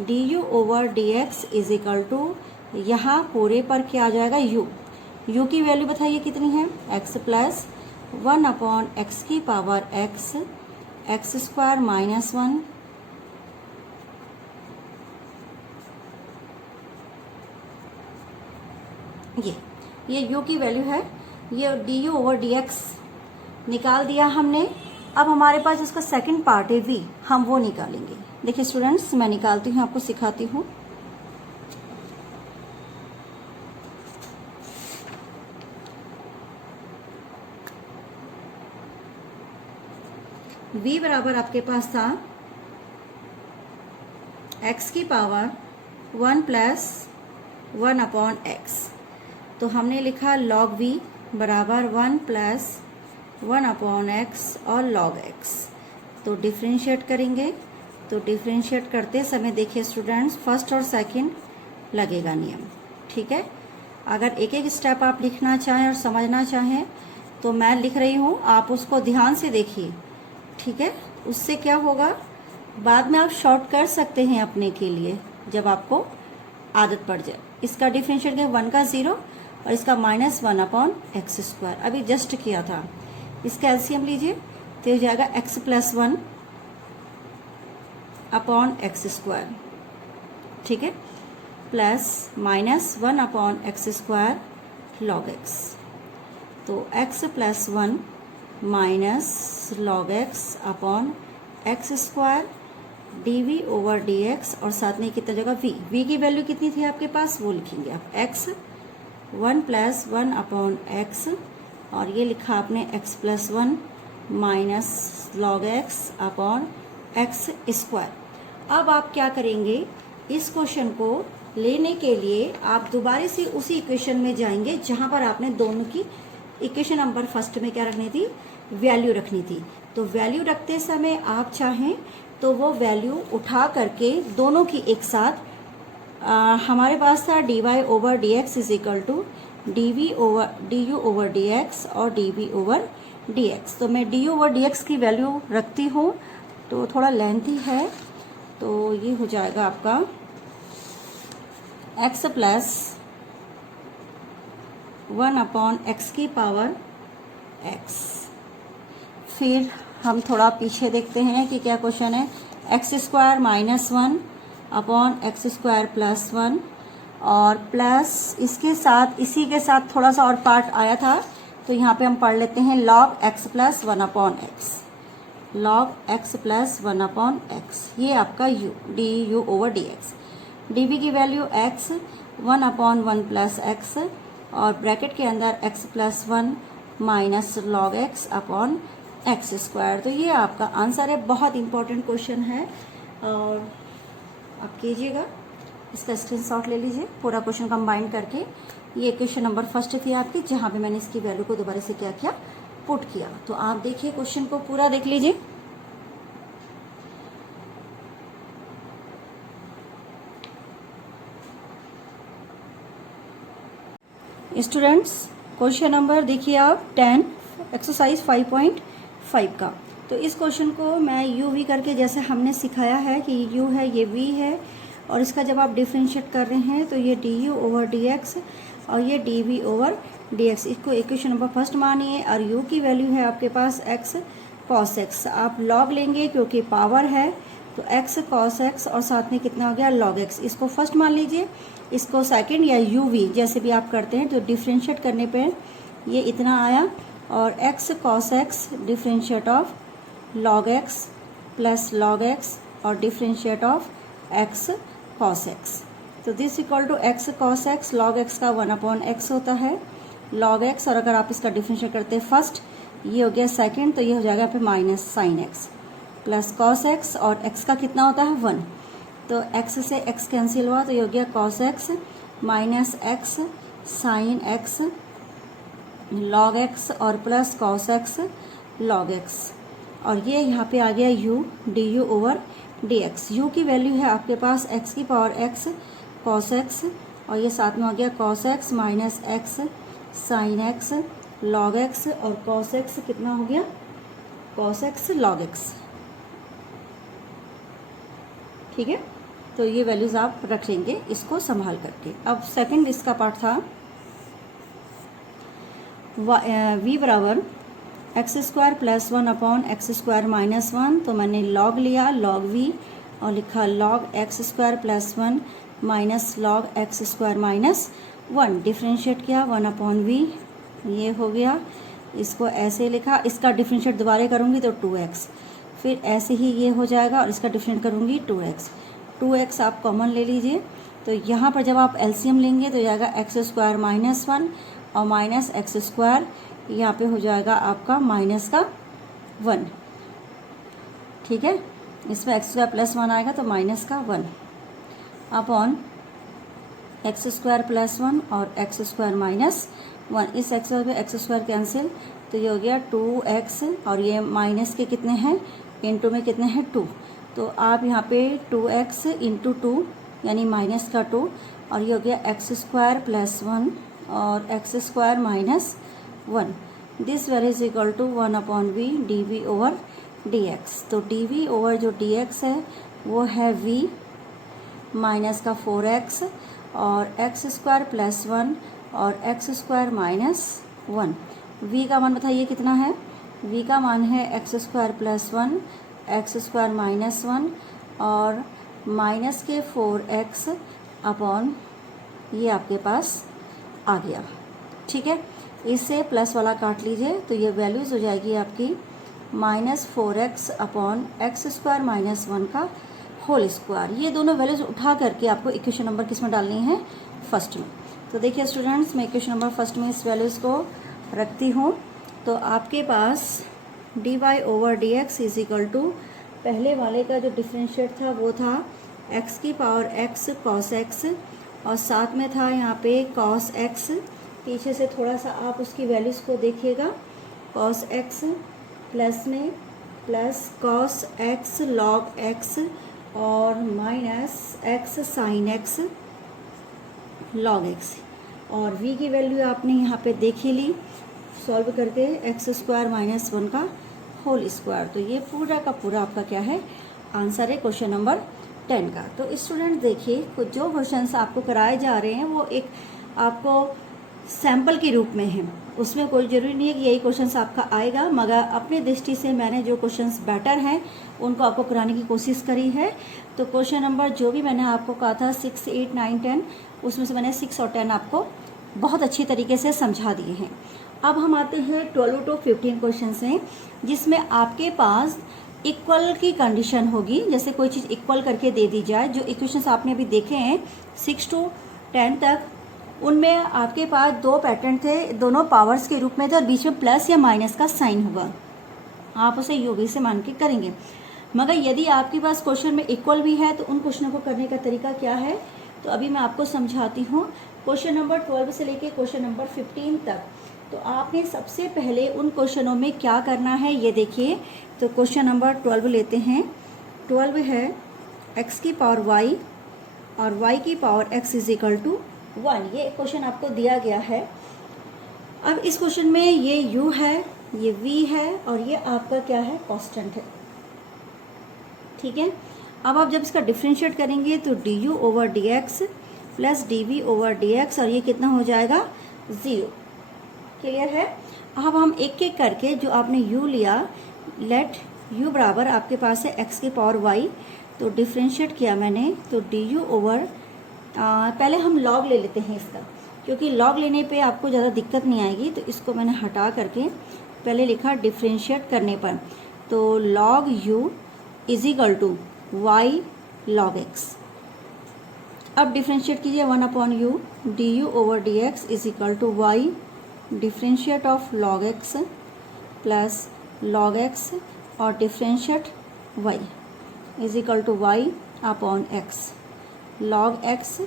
D u over d x is equal to, यहाँ पूरे पर क्या आ जाएगा यू की वैल्यू बताइए कितनी है, एक्स प्लस 1 अपॉन एक्स की पावर एक्स स्क्वायर -1 ये u की वैल्यू है, ये d u over d x निकाल दिया हमने। अब हमारे पास उसका सेकंड पार्ट है v, हम वो निकालेंगे। देखिए स्टूडेंट्स, मैं निकालती हूँ, आपको सिखाती हूँ। v बराबर आपके पास था x की पावर 1 प्लस 1 अपॉन एक्स, तो हमने लिखा log v बराबर 1 प्लस 1 अपॉन एक्स और log x। तो डिफ्रेंशिएट करेंगे, तो डिफ्रेंशिएट करते समय देखिए स्टूडेंट्स, फर्स्ट और सेकंड लगेगा नियम। ठीक है, अगर एक एक स्टेप आप लिखना चाहें और समझना चाहें तो मैं लिख रही हूँ, आप उसको ध्यान से देखिए। ठीक है, उससे क्या होगा, बाद में आप शॉर्ट कर सकते हैं अपने के लिए जब आपको आदत पड़ जाए। इसका डिफरेंशिएट किया 1 का 0 और इसका -1 अपॉन एक्स स्क्वायर, अभी जस्ट किया था। इसका एलसीएम लीजिए तो हो जाएगा x plus 1 upon x square. ठीक है, plus -1 upon x square log x, तो x plus 1 minus log x upon x square dv over dx, और साथ में कितना जगह v की वैल्यू कितनी थी आपके पास वो लिखेंगे आप, x 1 प्लस 1 अपॉन एक्स, और ये लिखा आपने x plus 1 minus log x upon x square. अब आप क्या करेंगे, इस क्वेश्चन को लेने के लिए आप दोबारा से उसी इक्वेशन में जाएंगे जहां पर आपने दोनों की इक्वेशन नंबर फर्स्ट में क्या रखनी थी, वैल्यू रखनी थी। तो वैल्यू रखते समय आप चाहें तो वो वैल्यू उठा करके दोनों की एक साथ, हमारे पास था dy over d x is equal to d u over d x और dv ओवर डी एक्स। तो मैं डी ओवर डी एक्स की वैल्यू रखती हूँ, तो थोड़ा लेंथी है, तो ये हो जाएगा आपका x प्लस 1 अपॉन एक्स की पावर x। फिर हम थोड़ा पीछे देखते हैं कि क्या क्वेश्चन है, x square -1 upon x square plus 1 और प्लस इसके साथ, इसी के साथ थोड़ा सा और पार्ट आया था, तो यहाँ पे हम पढ़ लेते हैं log x plus 1 upon x, log x plus 1 upon x, ये आपका D u over d x. dv की value x 1 upon 1 plus x और ब्रैकेट के अंदर x plus 1 minus log x upon x square. तो ये आपका आंसर है, बहुत इंपॉर्टेंट क्वेश्चन है और आप कीजिएगा, इसका स्क्रीनशॉट ले लीजिए पूरा क्वेश्चन कंबाइन करके। ये क्वेश्चन नंबर फर्स्ट थी आपकी, जहां पे मैंने इसकी वैल्यू को दोबारा से क्या किया, पुट किया। तो आप देखिए क्वेश्चन को पूरा देख लीजिए। स्टूडेंट्स, क्वेश्चन नंबर देखिए आप 10 एक्सरसाइज 5.5 का। तो इस क्वेश्चन को मैं यू वी करके, जैसे हमने सिखाया है कि यू है ये वी है, और इसका जब आप डिफ्रेंशिएट कर रहे हैं तो ये d u over d x और ये d v over d x, इसको इक्वेशन नंबर फर्स्ट मानिए। और यू की वैल्यू है आपके पास एक्स कॉस एक्स, आप लॉग लेंगे क्योंकि पावर है, तो एक्स कॉस एक्स और साथ में कितना हो गया लॉग एक्स, इसको फर्स्ट मान लीजिए, इसको सेकंड या यू वी जैसे भी आप करते हैं। तो डिफ्रेंशिएट करने पे ये इतना आया, और x cos x differentiate of log x plus log x और differentiate of x cos x. तो this equal to x cos x, log x का 1 अपॉन एक्स होता है लॉग एक्स, और अगर आप इसका डिफ्रेंशिएट करते हैं फर्स्ट, ये हो गया सेकंड, तो ये हो जाएगा फिर minus sine x. Plus cos x, और एक्स का कितना होता है 1, तो एक्स से एक्स कैंसिल हुआ तो ये हो गया cos x minus x sine x log x और plus cos x log x, और ये यहाँ पे आ गया u d u over d x. U की वैल्यू है आपके पास एक्स की पावर एक्स कॉस एक्स, और ये साथ में हो गया cos x minus x sine x log x, और कॉस एक्स कितना हो गया कॉस एक्स लॉग एक्स। ठीक है, तो ये वैल्यूज़ आप रखेंगे इसको संभाल करके। अब सेकंड इसका पार्ट था v बराबर x square plus 1 upon x square minus 1, तो मैंने लॉग लिया लॉग v और लिखा log x square plus 1 minus log x square minus 1, differentiate किया 1 अपॉन v, ये हो गया। इसको ऐसे लिखा, इसका डिफ्रेंशिएट दोबारा करूँगी तो 2x, फिर ऐसे ही ये हो जाएगा और इसका डिफ्रेंशिएट करूँगी 2x आप कॉमन ले लीजिए, तो यहाँ पर जब आप एलसीएम लेंगे तो जाएगा एक्स स्क्वायर माइनस 1 और माइनस एक्स स्क्वायर, यहाँ पे हो जाएगा आपका माइनस का 1। ठीक है, इसमें एक्स स्क्वायर प्लस 1 आएगा तो माइनस का 1 अपॉन एक्स स्क्वायर प्लस 1 और एक्स स्क्वायर माइनस 1, इस एक्स पे एक्स स्क्वायर कैंसिल, तो ये हो गया 2x, और ये माइनस के कितने हैं इनटू में कितने हैं 2, तो आप यहाँ पे 2x इंटू 2 यानी माइनस का 2, और ये हो गया एक्स स्क्वायर प्लस 1 और x square minus 1, this value is equal to 1 upon v d v over d x. तो डी वी ओवर जो डी एक्स है वो है v माइनस का 4x और एक्स स्क्वायर प्लस 1 और एक्स स्क्वायर माइनस 1। v का मान बताइए कितना है, v का मान है x square plus 1 x square minus 1 और माइनस के 4x अपॉन ये आपके पास आ गया। ठीक है, इससे प्लस वाला काट लीजिए तो ये वैल्यूज़ हो जाएगी आपकी minus 4x upon x square minus 1 का होल स्क्वायर। ये दोनों वैल्यूज़ उठा करके आपको इक्वेशन नंबर किस में डालनी है, फर्स्ट में। तो देखिए स्टूडेंट्स, मैं इक्वेशन नंबर फर्स्ट में इस वैल्यूज़ को रखती हूँ, तो आपके पास d y over d x is equal to पहले वाले का जो डिफ्रेंशिएट था वो था एक्स की पावर एक्स कॉस एक्स, और साथ में था यहाँ पे कॉस एक्स, पीछे से थोड़ा सा आप उसकी वैल्यूज़ को देखिएगा, कॉस एक्स प्लस में plus cos x log x और minus x sine x log x, और v की वैल्यू आपने यहाँ पे देख ही ली सॉल्व करके एक्स स्क्वायर माइनस 1 का होल स्क्वायर। तो ये पूरा का पूरा आपका क्या है, आंसर है क्वेश्चन नंबर 10 का। तो स्टूडेंट देखिए, कुछ जो क्वेश्चंस आपको कराए जा रहे हैं वो एक आपको सैम्पल के रूप में है, उसमें कोई ज़रूरी नहीं है कि यही क्वेश्चंस आपका आएगा, मगर अपने दृष्टि से मैंने जो क्वेश्चंस बेटर हैं उनको आपको कराने की कोशिश करी है। तो क्वेश्चन नंबर जो भी मैंने आपको कहा था 6, 8, 9, 10, उसमें से मैंने 6 और 10 आपको बहुत अच्छी तरीके से समझा दिए हैं। अब हम आते हैं 12 to 15 क्वेश्चन में, जिसमें आपके पास इक्वल की कंडीशन होगी, जैसे कोई चीज़ इक्वल करके दे दी जाए। जो इक्वेशंस आपने अभी देखे हैं 6 to 10 तक, उनमें आपके पास दो पैटर्न थे, दोनों पावर्स के रूप में थे और बीच में प्लस या माइनस का साइन होगा, आप उसे यूवी से मान के करेंगे। मगर यदि आपके पास क्वेश्चन में इक्वल भी है तो उन क्वेश्चनों को करने का तरीका क्या है, तो अभी मैं आपको समझाती हूँ। क्वेश्चन नंबर 12 से लेके क्वेश्चन नंबर 15 तक, तो आपने सबसे पहले उन क्वेश्चनों में क्या करना है ये देखिए। तो क्वेश्चन नंबर 12 लेते हैं। 12 है x की पावर y और y की power x is equal to 1। ये क्वेश्चन आपको दिया गया है। अब इस क्वेश्चन में ये u है, ये v है और ये आपका क्या है, कांस्टेंट है। ठीक है, अब आप जब इसका डिफरेंशिएट करेंगे तो du over dx plus dv over dx, और ये कितना हो जाएगा 0। क्लियर है। अब हम एक एक करके जो आपने u लिया, लेट u बराबर आपके पास है x की पावर y, तो डिफरेंशिएट किया मैंने, तो du ओवर पहले हम log ले लेते हैं इसका, क्योंकि log लेने पे आपको ज़्यादा दिक्कत नहीं आएगी। तो इसको मैंने हटा करके पहले लिखा डिफरेंशिएट करने पर, तो log u is equal to y log x। अब डिफरेंशिएट कीजिए 1 upon u, du over dx is equal to y differentiate of log x plus log x और differentiate y is equal to y upon x log x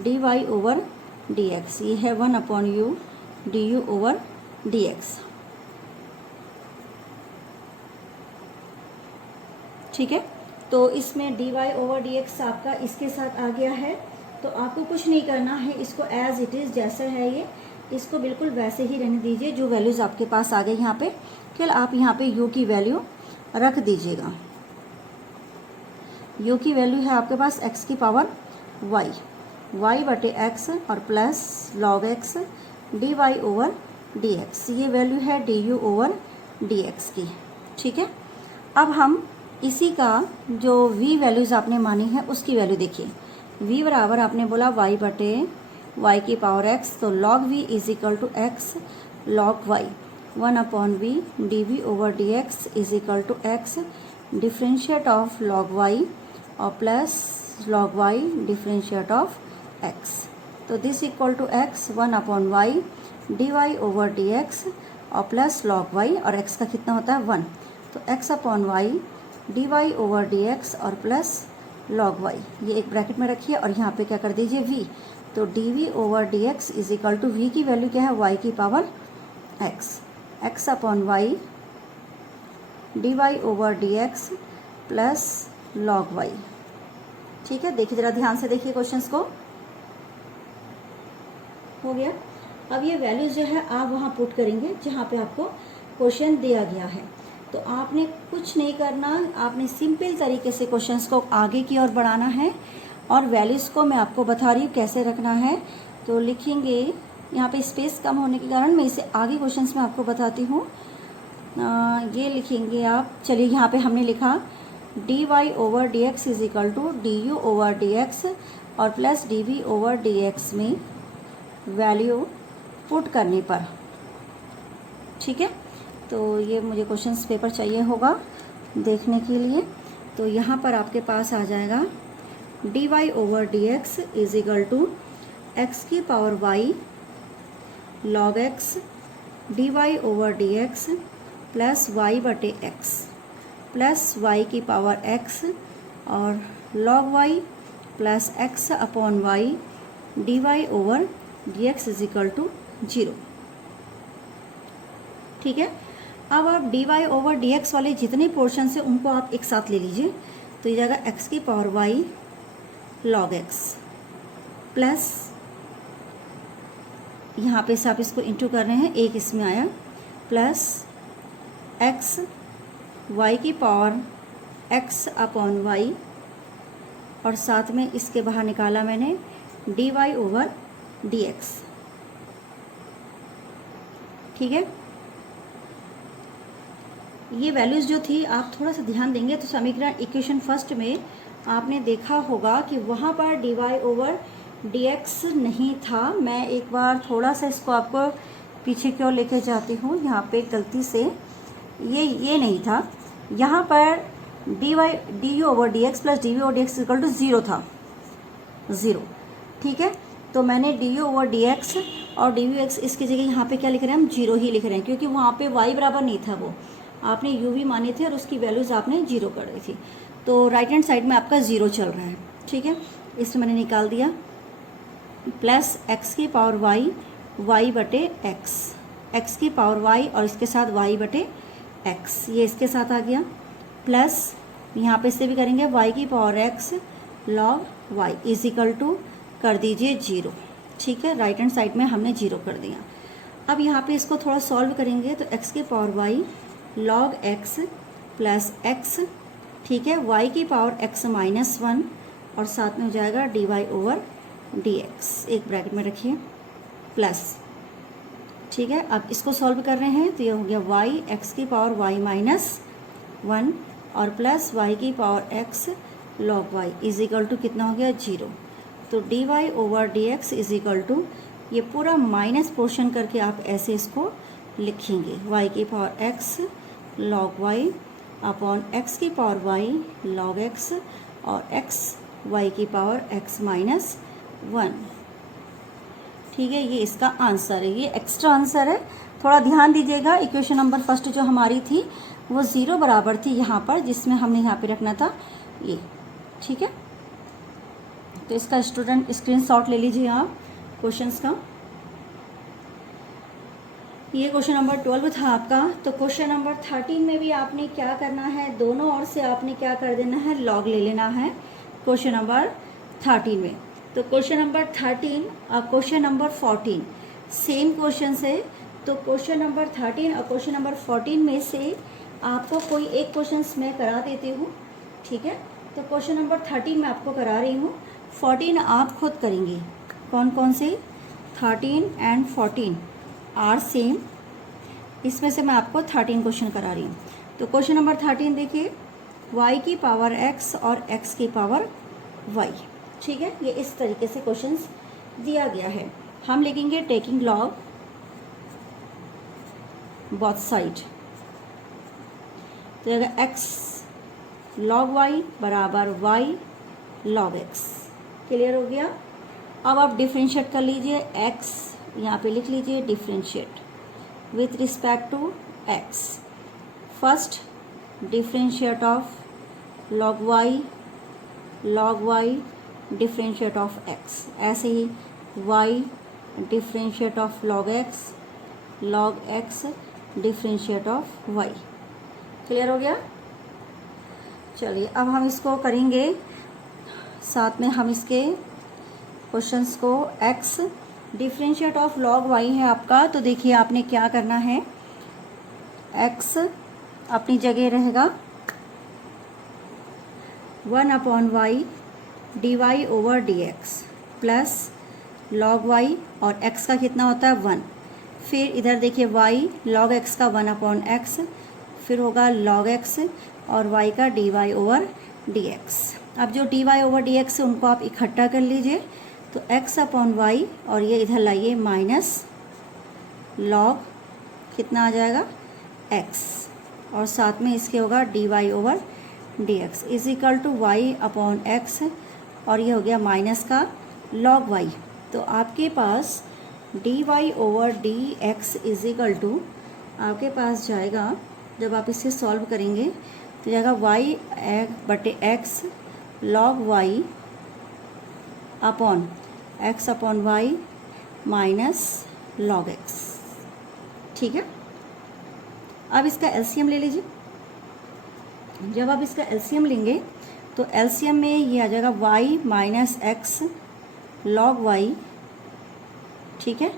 d y over d x, ये है 1 upon u d u over d x. ठीक है, तो इसमें d y over d x आपका इसके साथ आ गया है। तो आपको कुछ नहीं करना है, इसको एज इट इज़ जैसे है ये, इसको बिल्कुल वैसे ही रहने दीजिए जो वैल्यूज़ आपके पास आ गए यहाँ पे। फिर आप यहाँ पे u की वैल्यू रख दीजिएगा। u की वैल्यू है आपके पास x की पावर y बटे x और plus log x dy over dx, ये वैल्यू है du ओवर dx की। ठीक है, अब हम इसी का जो v वैल्यूज़ आपने मानी है उसकी वैल्यू देखिए। v बराबर आपने बोला y बटे y की पावर x, तो log v is equal to x log y 1 upon v dv over dx is equal to x differentiate of log y और plus log y differentiate of x। तो this equal to x 1 upon y dy over dx और प्लस log y और x का कितना होता है 1, तो x upon y dy over dx और प्लस log y, ये एक ब्रैकेट में रखिए और यहाँ पे क्या कर दीजिए v, तो dv over dx is equal to v की वैल्यू क्या है y की power x upon y dy over dx plus log y। ठीक है, देखिए ज़रा ध्यान से देखिए क्वेश्चंस को, हो गया। अब ये वैल्यूज जो है आप वहाँ पुट करेंगे जहाँ पे आपको क्वेश्चन दिया गया है। तो आपने कुछ नहीं करना, आपने सिंपल तरीके से क्वेश्चंस को आगे की ओर बढ़ाना है और वैल्यूज़ को मैं आपको बता रही हूँ कैसे रखना है। तो लिखेंगे, यहाँ पे स्पेस कम होने के कारण मैं इसे आगे क्वेश्चंस में आपको बताती हूँ। ये लिखेंगे आप, चलिए यहाँ पे हमने लिखा d y over d x is equal to d u over d x और plus d v over d x में वैल्यू पुट करने पर। ठीक है, तो ये मुझे क्वेश्चंस पेपर चाहिए होगा देखने के लिए। तो यहाँ पर आपके पास आ जाएगा d y over d x is equal to x की power y log x d y over d x plus y बटे एक्स प्लस वाई की पावर एक्स और log y plus x upon y d y over d x is equal to 0। ठीक है, अब आप d y over d x वाले जितने पोर्शन से उनको आप एक साथ ले लीजिए। तो ये जाएगा एक्स की power y log x plus, यहाँ पे से आप इसको इंटू कर रहे हैं, एक इसमें आया, प्लस एक्स वाई की पावर एक्स अपॉन वाई और साथ में इसके बाहर निकाला मैंने d y over d x. ठीक है, ये वैल्यूज़ जो थी आप थोड़ा सा ध्यान देंगे तो समीकरण इक्वेशन फर्स्ट में आपने देखा होगा कि वहाँ पर d y over d x नहीं था। मैं एक बार थोड़ा सा इसको आपको पीछे की ओर लेके जाती हूँ, यहाँ पे गलती से ये नहीं था, यहाँ पर d u over d x plus d v over d x equal to 0 था, 0। ठीक है, तो मैंने d u over d x और डी वी एक्स इसकी जगह यहाँ पे क्या लिख रहे हैं, हम 0 ही लिख रहे हैं, क्योंकि वहाँ पे y बराबर नहीं था, वो आपने u भी माने थे और उसकी वैल्यूज़ आपने 0 कर दी थी। तो राइट हैंड साइड में आपका 0 चल रहा है। ठीक है, इसमें मैंने निकाल दिया, प्लस एक्स की पावर वाई बटे एक्स की पावर वाई और इसके साथ वाई बटे एक्स, ये इसके साथ आ गया, प्लस यहाँ पे इससे भी करेंगे y की power x log y is equal to कर दीजिए 0। ठीक है, राइट हैंड साइड में हमने 0 कर दिया। अब यहाँ पे इसको थोड़ा सॉल्व करेंगे तो x की power y log x plus x, ठीक है, y की पावर x माइनस 1 और साथ में हो जाएगा dy ओवर dx, एक ब्रैकेट में रखिए, प्लस। ठीक है, अब इसको सॉल्व कर रहे हैं तो ये हो गया y x की पावर y माइनस 1 और प्लस y की power x log y is equal to कितना हो गया 0। तो dy over dx is equal to, ये पूरा माइनस पोर्शन करके आप ऐसे इसको लिखेंगे, y की power x log y upon x की पावर y log x और x y की पावर x माइनस 1। ठीक है, ये इसका आंसर है, ये एक्स्ट्रा आंसर है, थोड़ा ध्यान दीजिएगा। इक्वेशन नंबर फर्स्ट जो हमारी थी वो 0 बराबर थी यहाँ पर, जिसमें हमने यहाँ पे रखना था ये। ठीक है, तो इसका स्टूडेंट स्क्रीनशॉट ले लीजिए आप क्वेश्चंस का। ये क्वेश्चन नंबर 12 था आपका। तो क्वेश्चन नंबर 13 में भी आपने क्या करना है, दोनों ओर से आपने क्या कर देना है, लॉग ले लेना है क्वेश्चन नंबर 13 में। तो क्वेश्चन नंबर 13 और क्वेश्चन नंबर 14 सेम क्वेश्चन है। तो क्वेश्चन नंबर 13 और क्वेश्चन नंबर 14 में से आपको कोई एक क्वेश्चन मैं करा देती हूँ। ठीक है, तो क्वेश्चन नंबर 13 मैं आपको करा रही हूँ, 14 आप खुद करेंगे। कौन कौन से, 13 एंड 14 आर सेम। इसमें से मैं आपको 13 क्वेश्चन करा रही हूँ। तो क्वेश्चन नंबर 13 देखिए, y की पावर x और x की पावर y। ठीक है, ये इस तरीके से क्वेश्चंस दिया गया है। हम लिखेंगे टेकिंग लॉग बोथ साइड। तो अगर x log y बराबर y log x। क्लियर हो गया। अब आप डिफ्रेंशिएट कर लीजिए, x यहाँ पे लिख लीजिए differentiate with respect to x। First differentiate of log y differentiate of x। ऐसे ही y differentiate of log x differentiate of y। Clear हो गया। चलिए अब हम इसको करेंगे, साथ में हम इसके क्वेश्चंस को। x differentiate of log y है आपका। तो देखिए आपने क्या करना है, x अपनी जगह रहेगा 1/y dy over dx plus log y, और x का कितना होता है 1। फिर इधर देखिए y log x का 1/x, फिर होगा log x और y का dy ओवर dx। अब जो dy ओवर dx है उनको आप इकट्ठा कर लीजिए। तो x/y और ये इधर लाइए माइनस log कितना आ जाएगा x, और साथ में इसके होगा dy over dx is equal to y/x, और ये हो गया माइनस का log y। तो आपके पास dy over dx is equal to आपके पास जाएगा, जब आप इसे सॉल्व करेंगे तो जाएगा y/x log y upon x/y minus log x। ठीक है, अब इसका एलसीएम ले लीजिए। जब आप इसका एलसीएम लेंगे तो एलसीएम में ये आ जाएगा y minus x log y। ठीक है,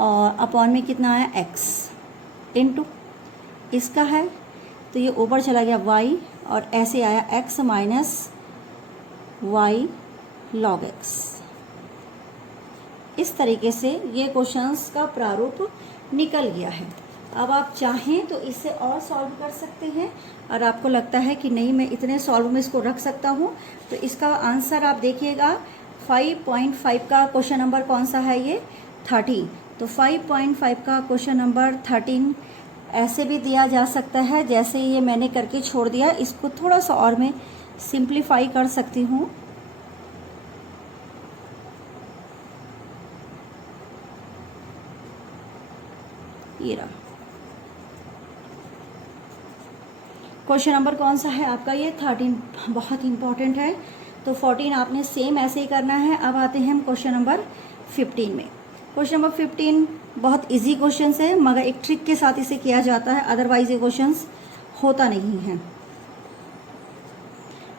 और अपॉन में कितना आया x इनटू इसका है, तो ये ऊपर चला गया y, और ऐसे आया x minus y log x। इस तरीके से ये क्वेश्चंस का प्रारूप निकल गया है। अब आप चाहें तो इसे और सॉल्व कर सकते हैं, और आपको लगता है कि नहीं मैं इतने सॉल्व में इसको रख सकता हूँ, तो इसका आंसर आप देखिएगा 5.5 का क्वेश्चन नंबर कौन सा है, ये 13। तो 5.5 का क्वेश्चन नंबर 13 ऐसे भी दिया जा सकता है जैसे ये मैंने करके छोड़ दिया। इसको थोड़ा सा और मैं सिंप्लीफाई कर सकती हूँ। ये रहा क्वेश्चन नंबर कौन सा है आपका, ये 13 बहुत इंपॉर्टेंट है। तो 14 आपने सेम ऐसे ही करना है। अब आते हैं हम क्वेश्चन नंबर 15 में। क्वेश्चन नंबर 15 बहुत इजी क्वेश्चन है, मगर एक ट्रिक के साथ इसे किया जाता है, अदरवाइज ये क्वेश्चन होता नहीं है।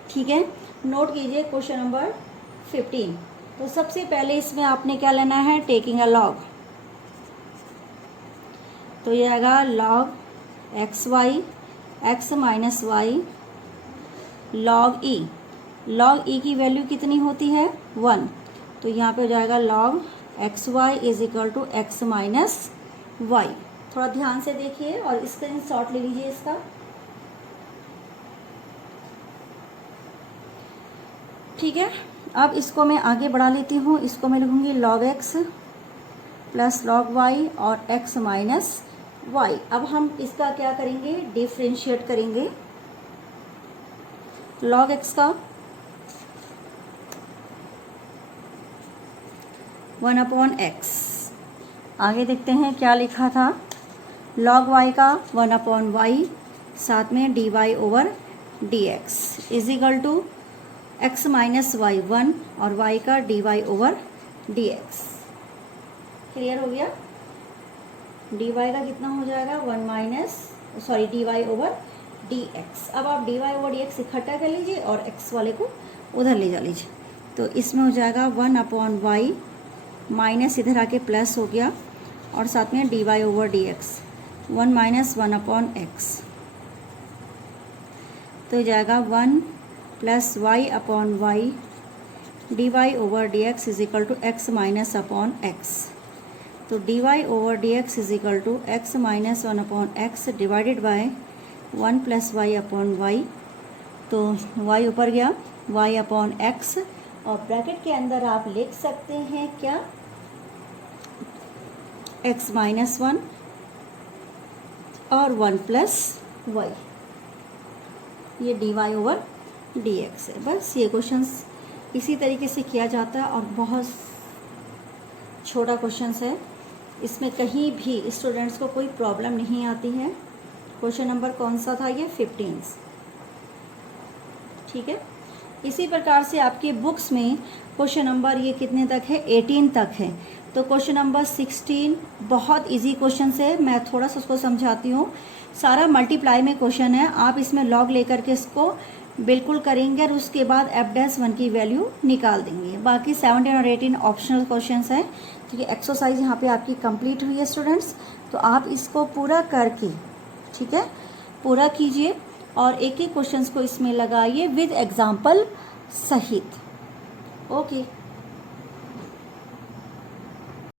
ठीक है, नोट कीजिए क्वेश्चन नंबर 15। तो सबसे पहले इसमें आपने क्या लेना है, टेकिंग अ लॉग। तो ये आएगा log xy x minus y log e। log e की वैल्यू कितनी होती है 1, तो यहाँ पे हो जाएगा log xy is equal to x minus y. थोड़ा ध्यान से देखिए और स्क्रीनशॉट ले लीजिए इसका। ठीक है, अब इसको मैं आगे बढ़ा लेती हूँ। इसको मैं लिखूँगी log x plus log y और x माइनस y। अब हम इसका क्या करेंगे, डिफ्रेंशिएट करेंगे log x का 1/x। आगे देखते हैं क्या लिखा था, log y का 1/y साथ में dy over dx is equal to x minus y 1 और y का dy ओवर dx। क्लियर हो गया? dy का कितना हो जाएगा 1 dy ओवर dx। अब आप dy ओवर dx इकट्ठा कर लीजिए और x वाले को उधर ले जा लीजिए। तो इसमें हो जाएगा 1/y माइनस इधर आके प्लस हो गया और साथ में dy over dx 1 minus 1/x। तो हो जाएगा 1 plus y/y dy over dx is equal to x minus upon x। तो dy over dx is equal to x minus 1/x divided by 1 plus y/y। तो y ऊपर गया y/x और ब्रैकेट के अंदर आप लिख सकते हैं क्या, x माइनस 1 और 1 प्लस y। ये dy ओवर dx है। बस ये क्वेश्चंस इसी तरीके से किया जाता है और बहुत छोटा क्वेश्चंस है, इसमें कहीं भी स्टूडेंट्स को कोई प्रॉब्लम नहीं आती है। क्वेश्चन नंबर कौन सा था ये 15। ठीक है, इसी प्रकार से आपके बुक्स में क्वेश्चन नंबर ये कितने तक है 18 तक है। तो क्वेश्चन नंबर 16 बहुत इजी क्वेश्चन है, मैं थोड़ा सा उसको समझाती हूँ। सारा मल्टीप्लाई में क्वेश्चन है, आप इसमें लॉग लेकर के इसको बिल्कुल करेंगे और उसके बाद f'1 की वैल्यू निकाल देंगे। बाकी 17 और 18 ऑप्शनल क्वेश्चंस हैं। तो ये एक्सरसाइज यहाँ पे आपकी कंप्लीट हुई है स्टूडेंट्स। तो आप इसको पूरा करके, ठीक है, पूरा कीजिए और एक एक क्वेश्चंस को इसमें लगाइए विद एग्जाम्पल सहित। ओके।